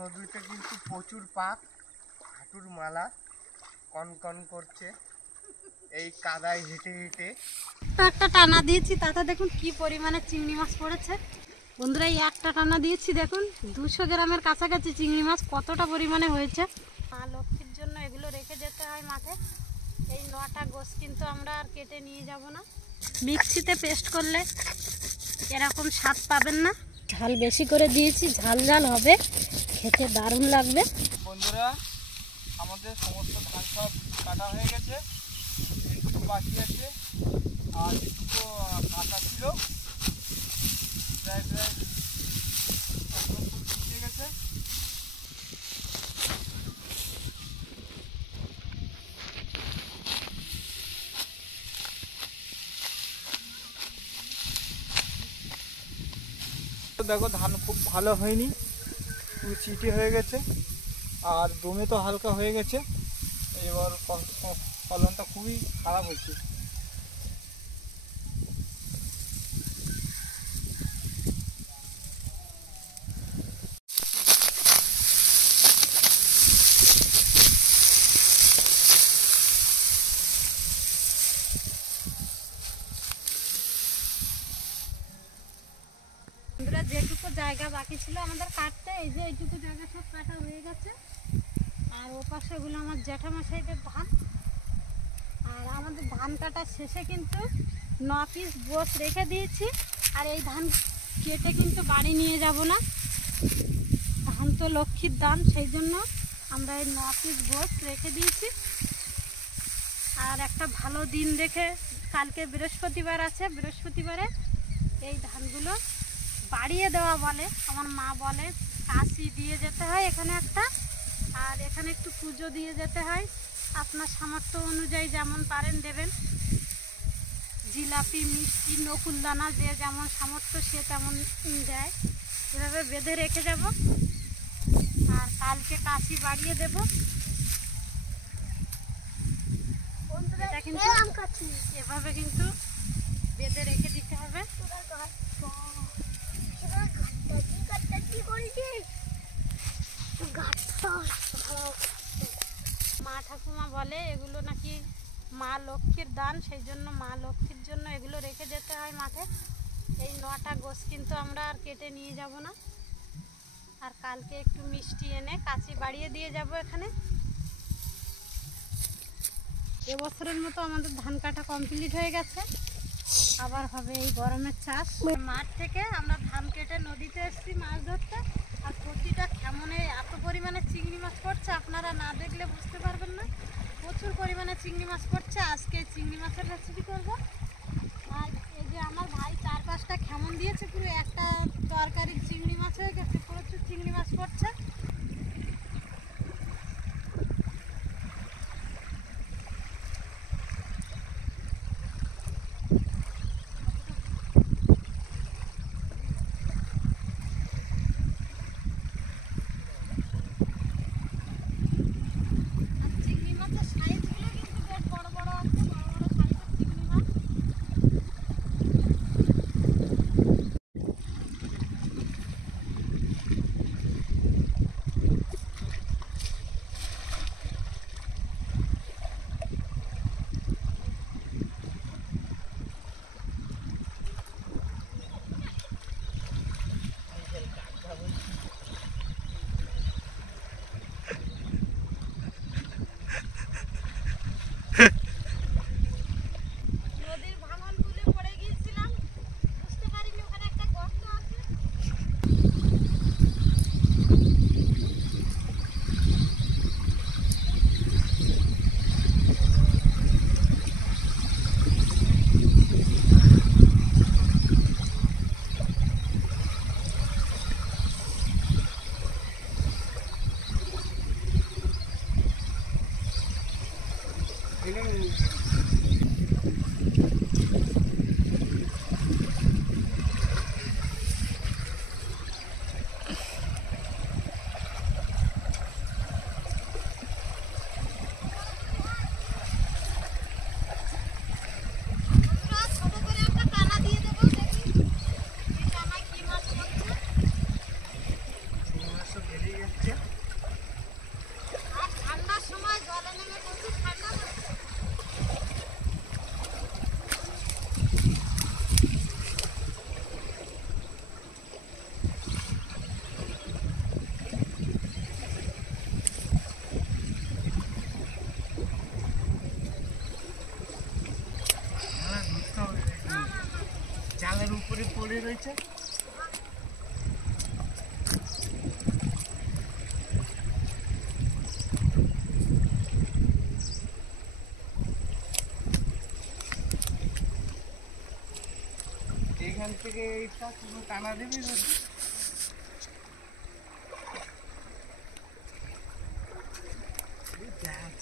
নদীতে কিন্তু প্রচুর পাক, হাঁটুর মালা কনকন করছে এই কাদায় হেঁটে হেঁটে। একটা টানা দিয়েছি, তাতে দেখুন কি পরিমাণে চিংড়ি মাছ পড়েছে বন্ধুরা। এই একটা টানা দিয়েছি, দেখুন 200 গ্রামের কাছাকাছি চিংড়ি মাছ কতটা পরিমাণে হয়েছে। মা লক্ষ্মীর জন্য এগুলো রেখে যেতে হয় মাঠে। এই 9টা গোছ কিন্তু আমরা আর কেটে নিয়ে যাব না। মিক্সিতে পেস্ট করলে এরকম স্বাদ পাবেন না। ঝাল বেশি করে দিয়েছি, ঝাল ঝাল হবে, খেতে দারুণ লাগবে। বন্ধুরা, আমাদের সমস্ত ধান সব কাটা হয়ে গেছে, এইটুকু বাকি আছে আর যেটুকু কাটা ছিল প্রায় প্রায় একদম শুকিয়ে গেছে। দেখো ধান খুব ভালো হয়নি, একটু চিটে হয়ে গেছে আর দমে তো হালকা হয়ে গেছে। এবার ফলনটা খুবই খারাপ হচ্ছে। বন্ধুরা, যেটুকু জায়গা বাকি ছিল আমাদের কাটতে, এই যে এইটুকু জায়গা সব কাটা হয়ে গেছে। আর ও পাশে এগুলো আমার জ্যাঠামশাইদের ধান। আর আমাদের ধান কাটার শেষে কিন্তু 9 পিস গোছ রেখে দিয়েছি। আর এই ধান কেটে কিন্তু বাড়ি নিয়ে যাব না, ধান তো লক্ষ্মীর দান, সেই জন্য আমরা এই 9 পিস গোছ রেখে দিয়েছি। আর একটা ভালো দিন দেখে, কালকে বৃহস্পতিবার আছে, বৃহস্পতিবারে এই ধানগুলো বাড়িয়ে দেওয়া বলে, আমার মা বলে। কাশি দিয়ে যেতে হয় এখানে একটা, আর এখানে একটু পুজো দিয়ে যেতে হয়। আপনার সামর্থ্য অনুযায়ী যেমন পারেন দেবেন। জিলাপি, মিষ্টি, নকুলদানা, যে যেমন সামর্থ্য সে তেমন দেয়। এভাবে বেঁধে রেখে যাব আর কালকে কাশি বাড়িয়ে দেব। এটা কিন্তু এভাবে কিন্তু বেঁধে রেখে দিতে হবে। মা ঠাকুমা বলে এগুলো নাকি মা লক্ষ্মীর দান, সেই জন্য মা লক্ষ্মীর জন্য এগুলো রেখে যেতে হয় মাঠে। এই 9টা গোছ কিন্তু আমরা আর কেটে নিয়ে যাব না। আর কালকে একটু মিষ্টি এনে কাঁচি বাড়িয়ে দিয়ে যাব এখানে। এবছরের মতো আমাদের ধান কাটা কমপ্লিট হয়ে গেছে, আবার হবে এই গরমের চাষ। মাঠ থেকে আমরা ধান কেটে নদীতে এসেছি মাছ ধরতে। আর প্রতিটা কেমনে এত পরিমাণে চিংড়ি মাছ পড়ছে, আপনারা না দেখলে বুঝতে পারবেন না। প্রচুর পরিমাণে চিংড়ি মাছ পড়ছে। আজকে চিংড়ি মাছের রেসিপি করব। আর এই যে আমার ভাই 4-5টা খেমন দিয়েছে, পুরো একটা তরকারি চিংড়ি মাছ হয়ে গেছে, প্রচুর চিংড়ি মাছ পড়ছে। জালের উপরে পড়ে রয়েছে। এখান থেকে এইটা পুরো টানা দেবে,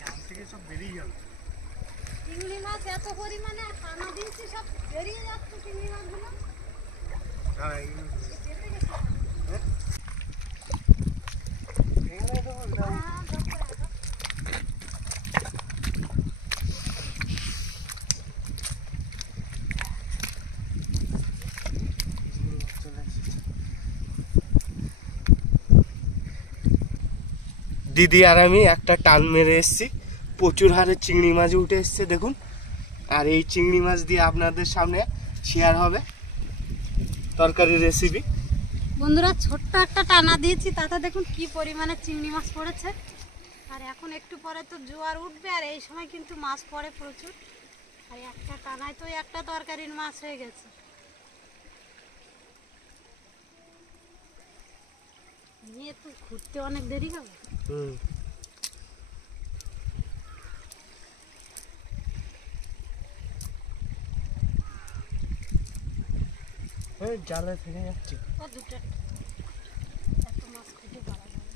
জাল থেকে সব বেরিয়ে গেল। চিংড়ি মাছ এত পরিমাণে টানা দিয়েছি, সব বেরিয়ে যাচ্ছে চিংড়ি মাছগুলো। দিদি আর আমি একটা টান মেরে এসেছি, প্রচুর হারে চিংড়ি মাছ উঠে এসছে দেখুন। আর এই চিংড়ি মাছ দিয়ে আপনাদের সামনে শেয়ার হবে তরকারি রেসিপি। বন্ধুরা, ছোট্ট একটা টানা দিয়েছি, তাতে দেখুন কি পরিমাণে চিংড়ি মাছ পড়েছে। আর এখন একটু পরে তো জোয়ার উঠবে, আর এই সময় কিন্তু মাছ পড়ে প্রচুর। আর একটা টানায় তো একটা তরকারির মাছ হয়ে গেছে। নিয়ে তো ঘুরতে অনেক দেরি হবে। জালে থেকে যাচ্ছি। দুটো এত মাছ খুঁজে পাওয়া যাবে।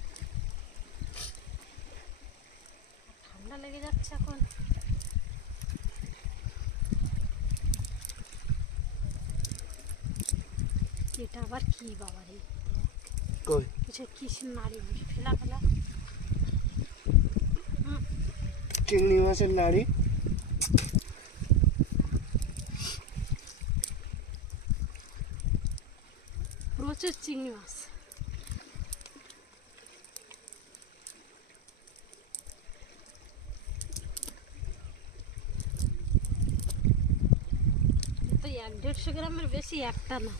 ঠান্ডা লেগে যাচ্ছে এখন। এটা আবার কি বাবা রে, কই কিছু কিসের নাড়ি ফেলা ফেলা। চিংড়ি মাছের নাড়ি। প্রচুর চিংড়ি মাছ। তো 1-150 গ্রামের বেশি একটা না।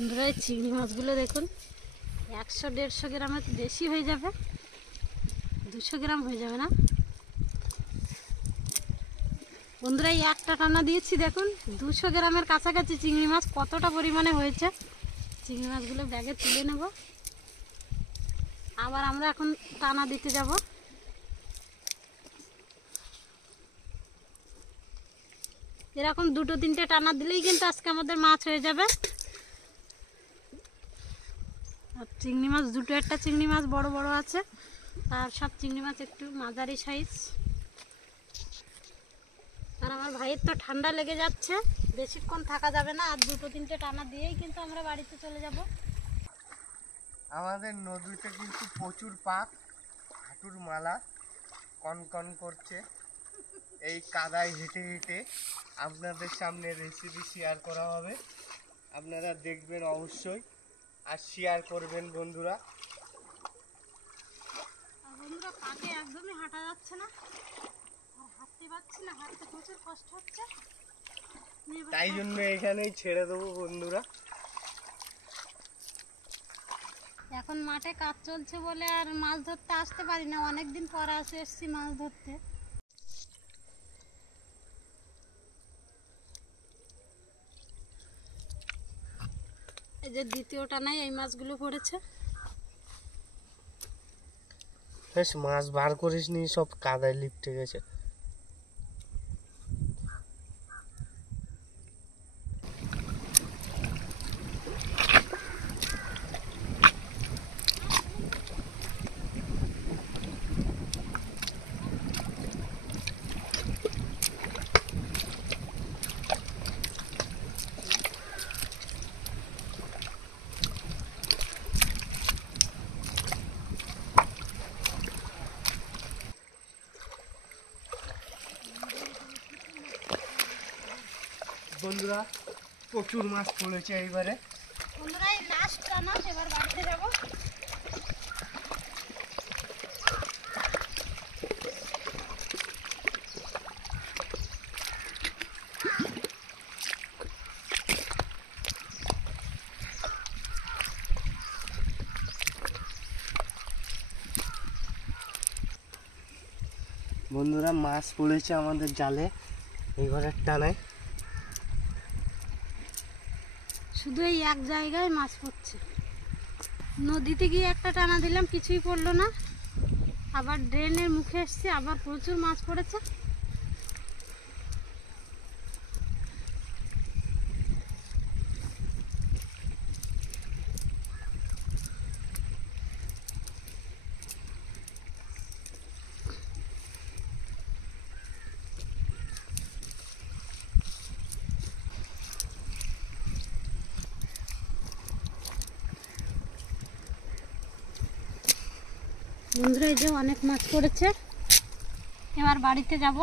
বন্ধুরা, এই চিংড়ি মাছগুলো দেখুন, 100-150 গ্রামের বেশি হয়ে যাবে, 200 গ্রাম হয়ে যাবে না বন্ধুরা। এই একটা টানা দিয়েছি দেখুন, 200 গ্রামের কাছাকাছি চিংড়ি মাছ। কতটা পরিমাণে হয়েছে। চিংড়ি মাছগুলো ব্যাগে তুলে নেব, আবার আমরা এখন টানা দিতে যাব। এরকম 2-3টে টানা দিলেই কিন্তু আজকে আমাদের মাছ হয়ে যাবে। আর চিংড়ি মাছ দুটো, একটা চিংড়ি মাছ বড় বড় আছে, আর সব চিংড়ি মাছ একটু মাঝারি সাইজ। আর আমার ভাইয়ের তো ঠান্ডা লেগে যাচ্ছে, বেশিক্ষণ থাকা যাবে না। আর 2-3টে টানা দিয়েই কিন্তু আমরা বাড়িতে চলে যাব। আমাদের নদীতে কিন্তু প্রচুর পাক, হাঁটুর মালা কনকন করছে। এই কাদায় হেঁটে হেঁটে আপনাদের সামনে রেসিপি শেয়ার করা হবে, আপনারা দেখবেন অবশ্যই আর শেয়ার করবেন বন্ধুরা। আর বন্ধুরা, পাকে একদমই হাঁটা যাচ্ছে না, আর হাঁটতে পারছি না, হাঁটতে প্রচুর কষ্ট হচ্ছে। তাই জন্য এখানেই ছেড়ে দেবো বন্ধুরা। এখন মাঠে কাজ চলছে বলে আর মাছ ধরতে আসতে পারি না, অনেকদিন পর এসেছি মাছ ধরতে। এই যে দ্বিতীয় টানায় এই মাছগুলো পড়েছে। বেশ, মাছ বার করিস নি, সব কাদায় লিপটে গেছে। বন্ধুরা প্রচুর মাছ পড়েছে এইবারে। বন্ধুরা এই লাস্ট টানা, এবার বাড়িতে যাব। বন্ধুরা মাছ পড়েছে আমাদের জালে এইবারের টানায়। শুধু এই এক জায়গায় মাছ পড়ছে। নদীতে গিয়ে একটা টানা দিলাম, কিছুই পড়লো না। আবার ড্রেনের মুখে এসছে, আবার প্রচুর মাছ পড়েছে। বন্ধুরা এই যে অনেক মাছ পড়েছে, এবার বাড়িতে যাব।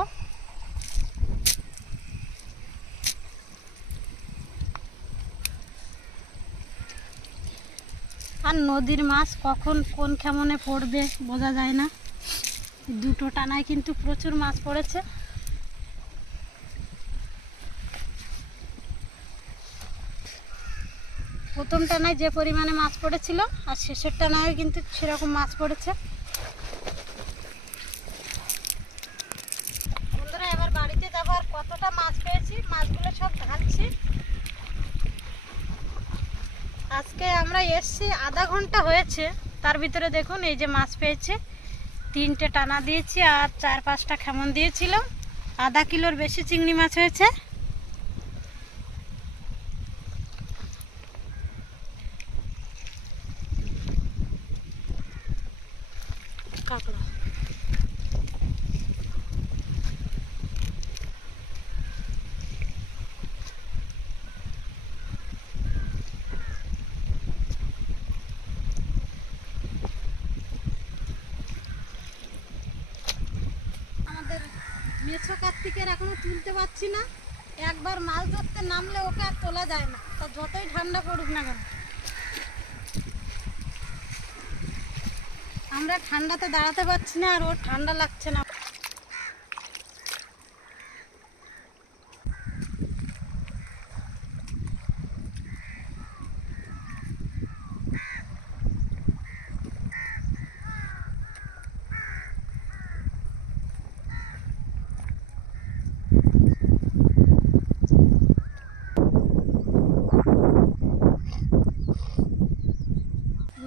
আর নদীর মাছ কখন কোন কেমনে পড়বে বোঝা যায় না। দুটো টানায় কিন্তু প্রচুর মাছ পড়েছে। প্রথম টানায় যে পরিমাণে মাছ পড়েছিল আর শেষের টানায় কিন্তু সেরকম মাছ পড়েছে। বন্ধুরা এবার বাড়িতে যাবো। আর কতটা মাছ পেয়েছি, মাছগুলো সব ঢালছি। আজকে আমরা এসছি আধা ঘন্টা হয়েছে, তার ভিতরে দেখুন এই যে মাছ পেয়েছে। 3টে টানা দিয়েছি আর 4-5টা খেমন দিয়েছিলাম। আধা কিলোর বেশি চিংড়ি মাছ হয়েছে। কাঁকড়া আমাদের মেছো কার্তিকের এখনো তুলতে পারছি না। একবার মাছ ধরতে নামলে ওকে আর তোলা যায় না, তা যতই ঠান্ডা পড়ুক না কেন। আমরা ঠান্ডাতে দাঁড়াতে পারছি না, আর ওর ঠান্ডা লাগছে না।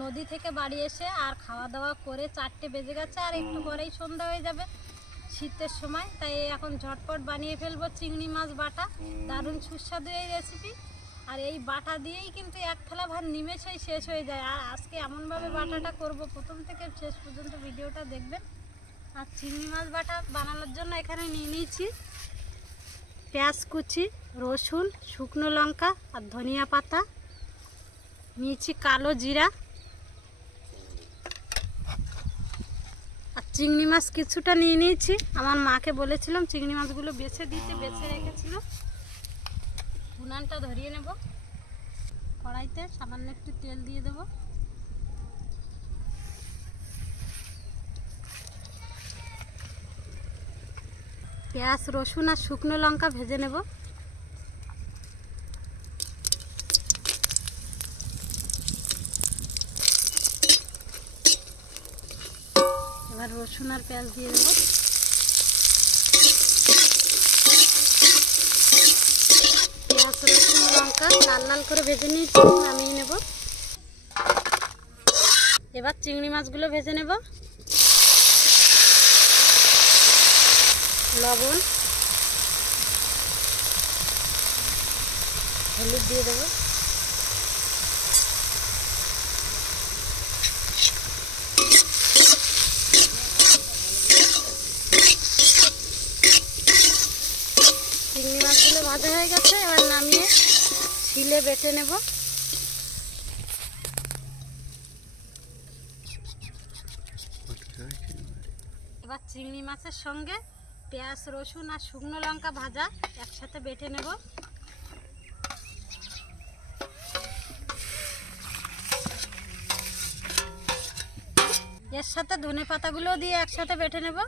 নদী থেকে বাড়ি এসে আর খাওয়া দাওয়া করে 4টে বেজে গেছে, আর একটু পরেই সন্ধ্যা হয়ে যাবে। শীতের সময় তাই এখন ঝটপট বানিয়ে ফেলবো চিংড়ি মাছ বাটা। দারুণ সুস্বাদু এই রেসিপি। আর এই বাটা দিয়েই কিন্তু এক থালা ভাত নিমেষেই শেষ হয়ে যায়। আর আজকে এমনভাবে বাটাটা করব, প্রথম থেকে শেষ পর্যন্ত ভিডিওটা দেখবেন। আর চিংড়ি মাছ বাটা বানানোর জন্য এখানে নিয়ে নিয়েছি পেঁয়াজ কুচি, রসুন, শুকনো লঙ্কা আর ধনিয়া পাতা, নিয়েছি কালো জিরা আর চিংড়ি মাছ কিছুটা নিয়ে নিয়েছি। আমার মাকে বলেছিলাম চিংড়ি মাছগুলো বেছে দিতে, বেছে রেখেছিল। উনানটা ধরিয়ে নেব। কড়াইতে সামান্য একটু তেল দিয়ে দেব। পেঁয়াজ, রসুন আর শুকনো লঙ্কা ভেজে নেব। এবার রসুন আর পেঁয়াজ দিয়ে দেবো। পেঁয়াজ, রসুন, লঙ্কা লাল লাল করে ভেজে নিয়েছি, নামিয়ে নেব। এবার চিংড়ি মাছগুলো ভেজে নেব। লবণ, হলুদ দিয়ে দেবো। চিংড়ি মাছগুলো ভাজা হয়ে গেছে, এবার নামিয়ে শিলে বেটে নেব। এবার চিংড়ি মাছের সঙ্গে পেঁয়াজ, রসুন আর শুকনো লঙ্কা ভাজা একসাথে বেটে নেব। এর সাথে ধনে পাতাগুলো দিয়ে একসাথে বেটে নেব।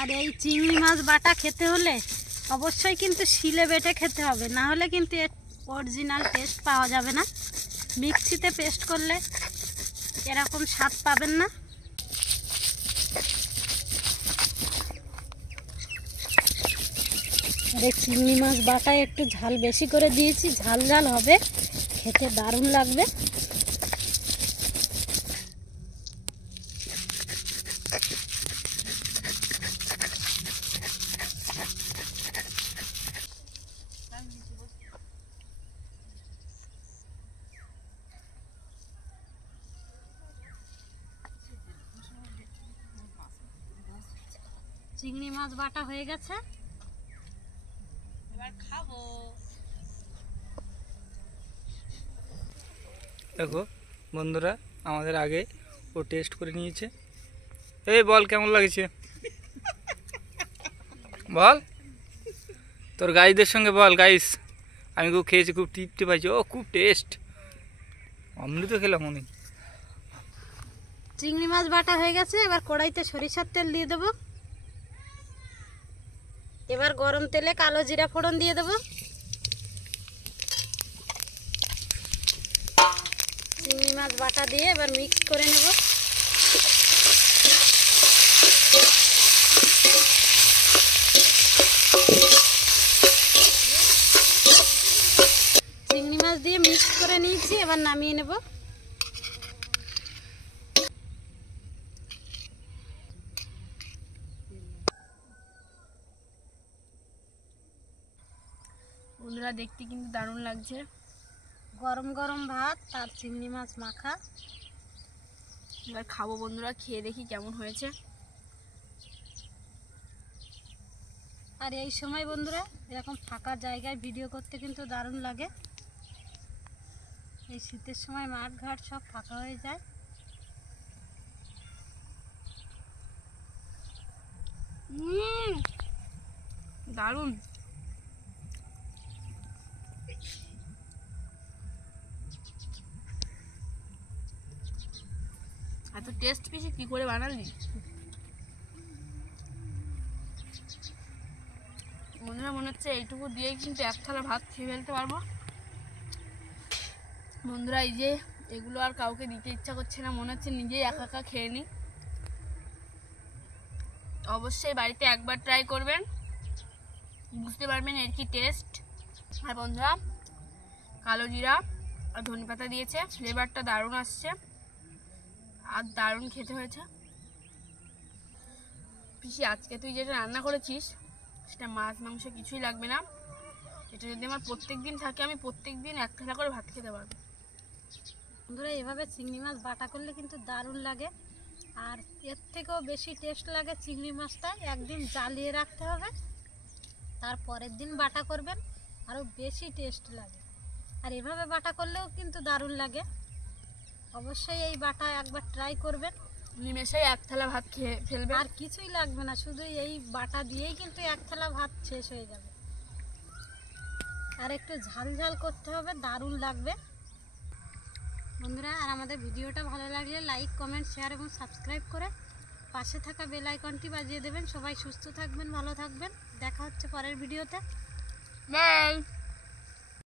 আর এই চিংড়ি মাছ বাটা খেতে হলে অবশ্যই কিন্তু শিলে বেটে খেতে হবে, না হলে কিন্তু এর অরিজিনাল টেস্ট পাওয়া যাবে না। মিক্সিতে পেস্ট করলে এরকম স্বাদ পাবেন না। আর এই চিংড়ি মাছ বাটায় একটু ঝাল বেশি করে দিয়েছি, ঝাল ঝাল হবে, খেতে দারুণ লাগবে। চিংড়ি মাছ বাটা হয়ে গেছে, এবার খাবো। দেখো বন্ধুরা, আমাদের আগে ও টেস্ট করে নিয়েছে। এই বল কেমন লাগছে, বল তোর গাইদের সঙ্গে বল, গাইস আমি খুব খেয়েছি, খুব তৃপ্তি পাইছি, ও খুব টেস্ট, অমৃত খেলাম অনেক। চিংড়ি মাছ বাটা হয়ে গেছে, এবার কড়াইতে সরিষার তেল দিয়ে দেবো। এবার গরম তেলে কালো জিরা ফোড়ন দিয়ে দেবো। চিংড়ি মাছ বাটা দিয়ে এবার মিক্স করে নেব। চিংড়ি মাছ দিয়ে মিক্স করে নিয়েছি, এবার নামিয়ে নেব। বন্ধুরা দেখতে কিন্তু দারুণ লাগছে। গরম গরম ভাত আর চিংড়ি মাছ মাখা। এবার খাবো বন্ধুরা, খেয়ে দেখি কেমন হয়েছে। আর এই সময় বন্ধুরা এরকম ফাঁকা জায়গায় ভিডিও করতে কিন্তু দারুণ লাগে। এই শীতের সময় মাঠ ঘাট সব ফাঁকা হয়ে যায়। দারুণ। এত টেস্ট পিসি কি করে বানালি বন্ধুরা? মনে হচ্ছে এইটুকু দিয়েই কিন্তু এক থালা ভাত খেয়ে ফেলতে পারবো। বন্ধুরা এই যে এগুলো আর কাউকে দিতে ইচ্ছা করছে না, মনে হচ্ছে নিজেই একা একা খেয়ে নিই। অবশ্যই বাড়িতে একবার ট্রাই করবেন, বুঝতে পারবেন এর কি টেস্ট। আর বন্ধুরা কালো জিরা আর ধনেপাতা দিয়েছে, ফ্লেভারটা দারুণ আসছে আর দারুণ খেতে হয়েছে। পিসি আজকে তুই যেটা রান্না করেছিস সেটা মাছ মাংস কিছুই লাগবে না, এটা যদি আমার প্রত্যেক দিন থাকে আমি প্রত্যেক দিন এক থালা করে ভাত খেতে পারবো। বন্ধুরা এভাবে চিংড়ি মাছ বাটা করলে কিন্তু দারুণ লাগে। আর এর থেকেও বেশি টেস্ট লাগে চিংড়ি মাছটা একদিন জ্বালিয়ে রাখতে হবে, তারপরের দিন বাটা করবেন, আরও বেশি টেস্ট লাগে। আর এভাবে বাটা করলেও কিন্তু দারুণ লাগে। অবশ্যই এই বাটা একবার ট্রাই করবেন, নিমেষেই এক থালা ভাত খেয়ে ফেলবে, আর কিছুই লাগবে না, শুধু এই বাটা দিয়েই কিন্তু এক থালা ভাত শেষ হয়ে যাবে। আর একটু ঝাল ঝাল করতে হবে, দারুণ লাগবে বন্ধুরা। আর আমাদের ভিডিওটা ভালো লাগলে লাইক কমেন্ট শেয়ার এবং সাবস্ক্রাইব করে পাশে থাকা বেল আইকনটি বাজিয়ে দেবেন। সবাই সুস্থ থাকবেন, ভালো থাকবেন, দেখা হচ্ছে পরের ভিডিওতে। বাই।